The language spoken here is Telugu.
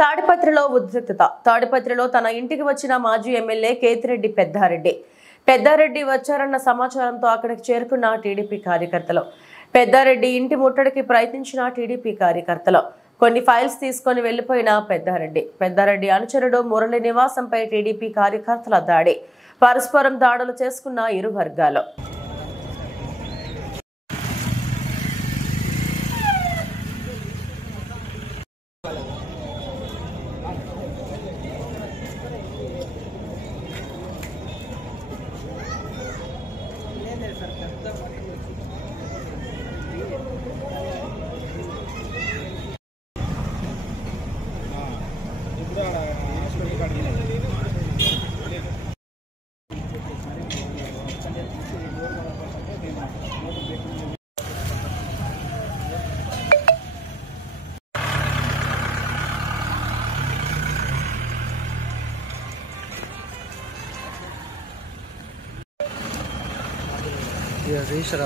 తాడిపత్రిలో ఉద్రిక్తత. తాడిపత్రిలో తన ఇంటికి వచ్చిన మాజీ ఎమ్మెల్యే కేతిరెడ్డి పెద్దారెడ్డి వచ్చారన్న సమాచారంతో అక్కడికి చేరుకున్న టీడీపీ కార్యకర్తలు పెద్దారెడ్డి ఇంటి ముట్టడికి ప్రయత్నించిన టీడీపీ కార్యకర్తలు కొన్ని ఫైల్స్ తీసుకొని వెళ్లిపోయిన పెద్దారెడ్డి అనుచరుడు మురళి నివాసంపై టీడీపీ కార్యకర్తల దాడి. పరస్పరం దాడులు చేసుకున్న ఇరు వర్గాలు. ये रेशरा